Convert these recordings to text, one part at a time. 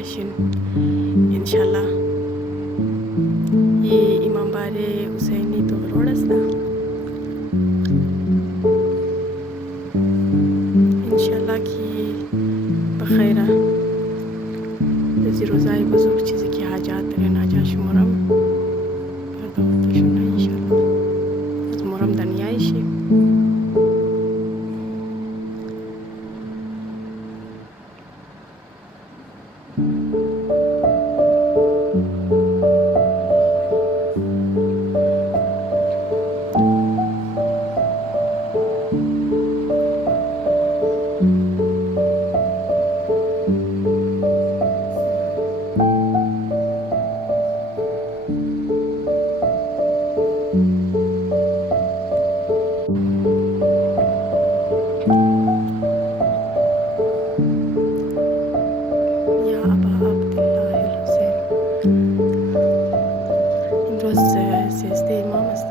عايشين إن شاء الله. إمام باري حسيني تغرورس ده إن شاء الله كي بخيرة زي روزاي بزوج چیزی که حاجات دارین حاجات شمارم برداشتشون إن شاء الله از مرام دنیایشی يا أبا عبد الله الحسين امروز سیزده امام است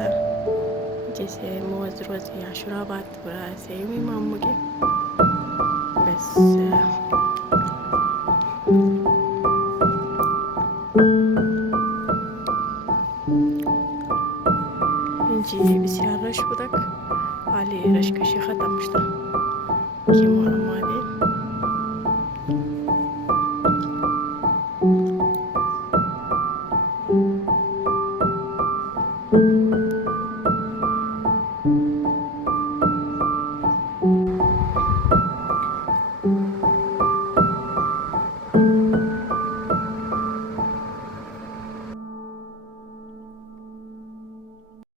جیسے موز روز عاشورا بعد برای سیوم امام مگه بس اینجی بسیار رش بودک حالی رشکشی ختم شده که محمدی